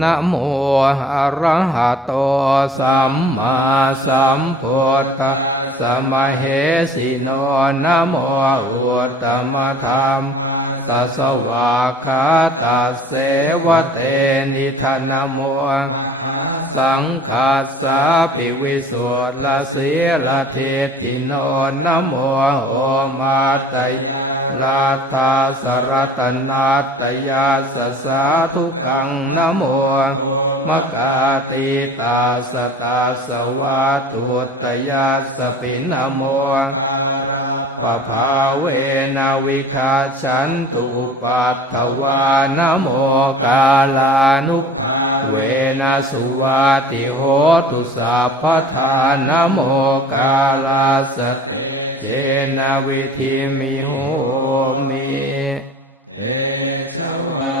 นะโมอะระหะโตสัมมาสัมพุทธัสสะมะเหสิโนนะโมอุตตมธรรมตัสสะวะคะตัสเสวะเตนิธานะโมสังฆัสสะปิวิสุทธะสีลทิฏฐิโนนะโมโอมาตยลาทาสรัตนาตยาสสาธุกังนะโมมะกาติตาสตาสวะตุตยาสปินะโมปภาเวนะวิคาชันตุปัตถวานะโมกาลานุภาเวนะสุวาติโหตุสัพพทานะโมกาลาสเตเจนะวิธิมิโหมิเตชะวะ